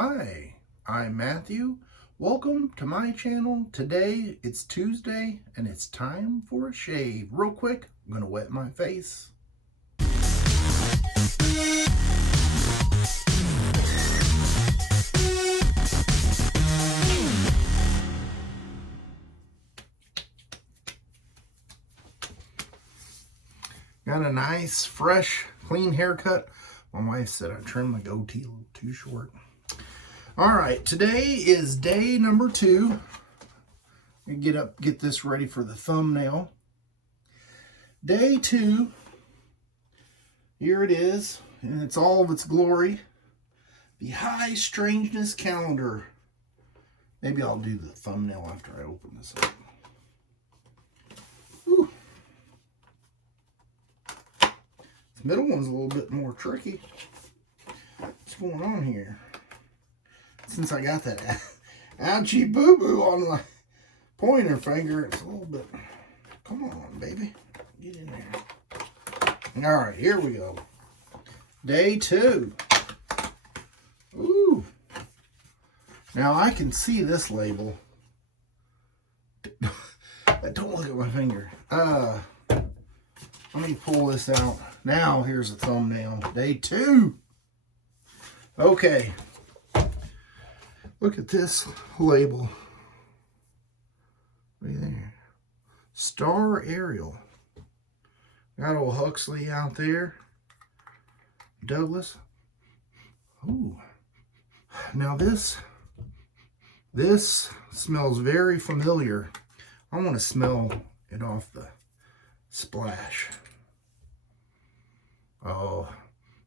Hi, I'm Matthew. Welcome to my channel. Today it's Tuesday and it's time for a shave. Real quick, I'm gonna wet my face. Got a nice, fresh, clean haircut. My wife said I trimmed my goatee a little too short. All right, today is day number 2. We get this ready for the thumbnail. Day 2. Here it is, and it's all of its glory. The High Strangeness calendar. Maybe I'll do the thumbnail after I open this up. Whew. This middle one's a little bit more tricky. What's going on here? Since I got that ouchie boo-boo on my pointer finger, it's a little bit... Come on, baby. Get in there. All right, here we go. Day 2. Ooh. Now, I can see this label. Don't look at my finger. Let me pull this out. Now, here's a thumbnail. Day 2. Okay. Look at this label. Right there. Star Ariel. Got old Huxley out there. Douglas. Ooh. Now this smells very familiar. I want to smell it off the splash. Oh,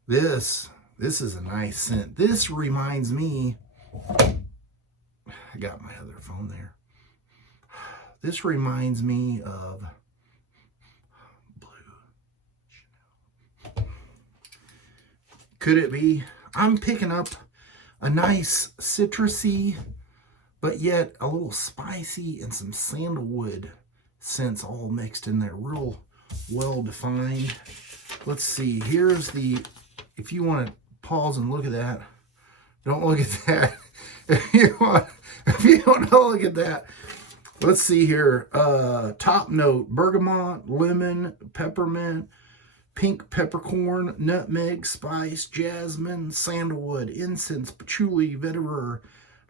this is a nice scent. This reminds me, I got my other phone there. This reminds me of Bleu. Could it be? I'm picking up a nice citrusy, but yet a little spicy and some sandalwood scents all mixed in there. Real well defined. Let's see. Here's the, if you want to pause and look at that, don't look at that. If you want to look at that, let's see here. Top note: bergamot, lemon, peppermint, pink peppercorn, nutmeg, spice, jasmine, sandalwood, incense, patchouli, vetiver,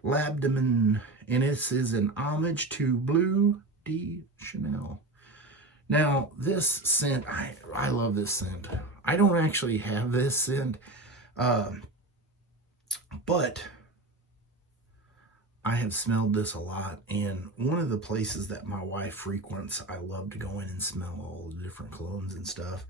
labdanum, and this is an homage to Bleu de Chanel. Now, this scent, I love this scent. I don't actually have this scent, but I have smelled this a lot, and one of the places that my wife frequents, I love to go in and smell all the different colognes and stuff,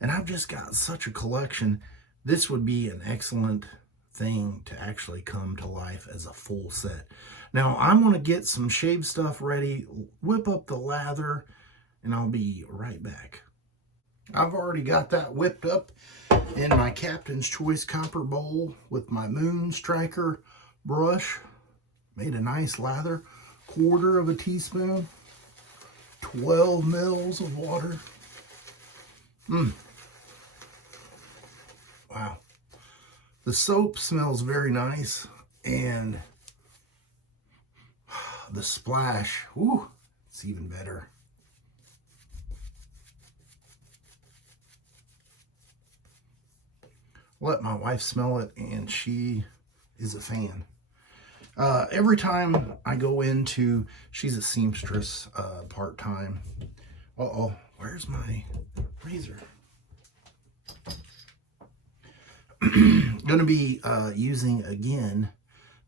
and I've just got such a collection. This would be an excellent thing to actually come to life as a full set. Now, I'm going to get some shave stuff ready, whip up the lather, and I'll be right back. I've already got that whipped up in my Captain's Choice copper bowl with my Moon Striker brush. Made a nice lather, 1/4 teaspoon, 12 mils of water. Wow. The soap smells very nice, and the splash, whoo, it's even better. Let my wife smell it, and she is a fan. Every time I go into, she's a seamstress, part-time. Uh-oh, where's my razor? Gonna be using, again,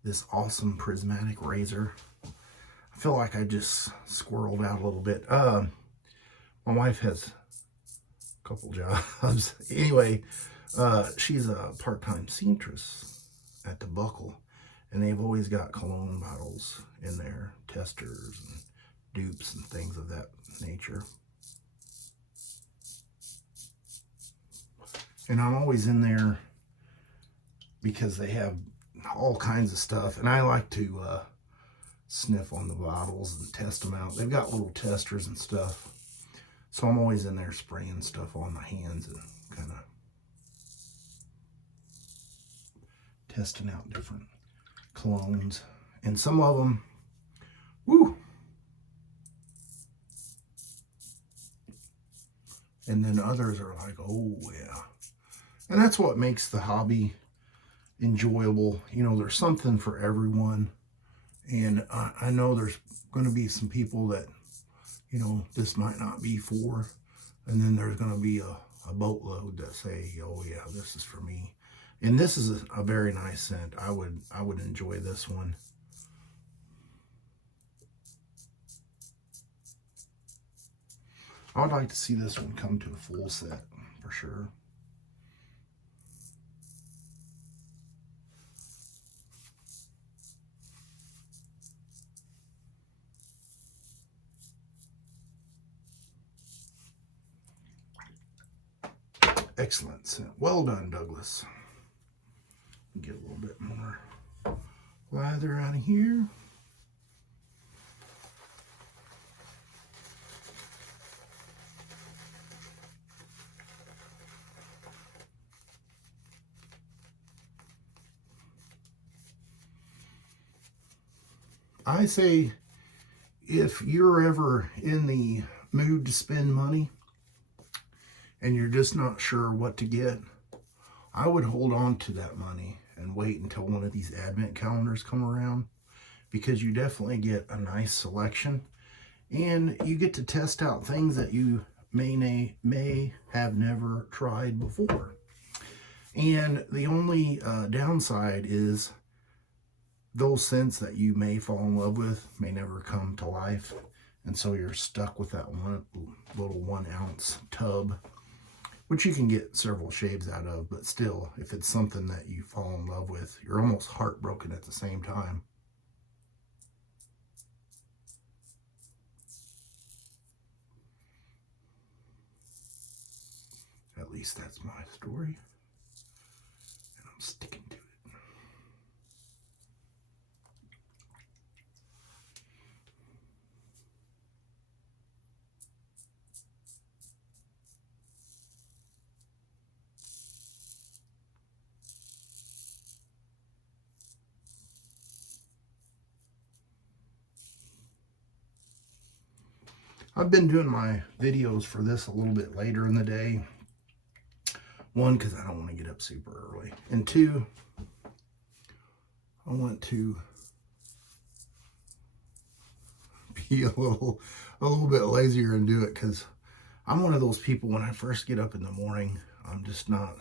this awesome prismatic razor. I feel like I just squirreled out a little bit. My wife has a couple jobs. Anyway, she's a part-time seamstress at the Buckle, and they've always got cologne bottles in there, testers and dupes and things of that nature. And I'm always in there because they have all kinds of stuff, and I like to sniff on the bottles and test them out. They've got little testers and stuff, so I'm always in there spraying stuff on my hands and kind of testing out different colognes. And some of them, woo! And then others are like, oh yeah. And that's what makes the hobby enjoyable. You know, there's something for everyone. And I know there's going to be some people that, you know, this might not be for. And then there's going to be a boatload that say, oh yeah, this is for me. And this is a very nice scent. I would enjoy this one. I would like to see this one come to a full set for sure. Excellent scent. Well done, Douglas. Get a little bit more lather out of here. I say, if you're ever in the mood to spend money and you're just not sure what to get, I would hold on to that money and wait until one of these advent calendars come around, because you definitely get a nice selection and you get to test out things that you may have never tried before. And the only downside is those scents that you may fall in love with may never come to life. And so you're stuck with that one little 1 ounce tub, which you can get several shades out of. But still, if it's something that you fall in love with, you're almost heartbroken at the same time. At least that's my story. And I'm sticking to it. I've been doing my videos for this a little bit later in the day. One, because I don't want to get up super early. And two, I want to be a little bit lazier and do it, because I'm one of those people, when I first get up in the morning, I'm just not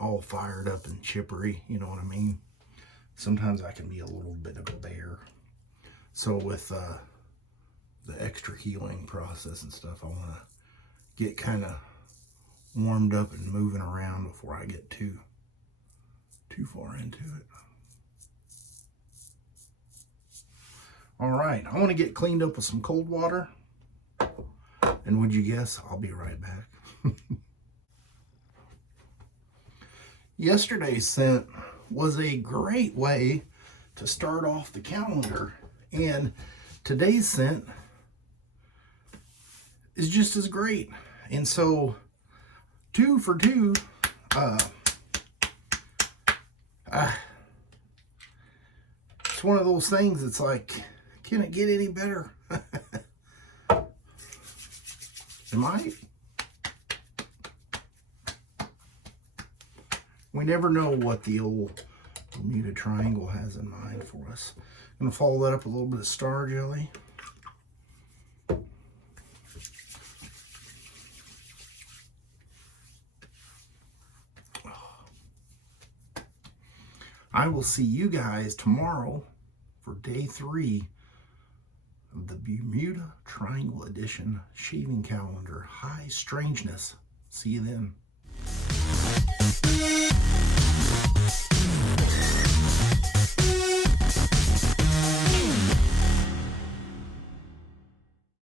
all fired up and chippery, you know what I mean? Sometimes I can be a little bit of a bear. So with the extra healing process and stuff, I want to get kind of warmed up and moving around before I get too far into it. All right, I want to get cleaned up with some cold water. And would you guess, I'll be right back. Yesterday's scent was a great way to start off the calendar. And today's scent is just as great. And so 2 for 2, it's one of those things. It's like, can it get any better? It might. We never know what the old Bermuda Triangle has in mind for us. I'm gonna follow that up with a little bit of star jelly. I will see you guys tomorrow for day 3 of the Bermuda Triangle Edition Shaving Calendar High Strangeness. See you then.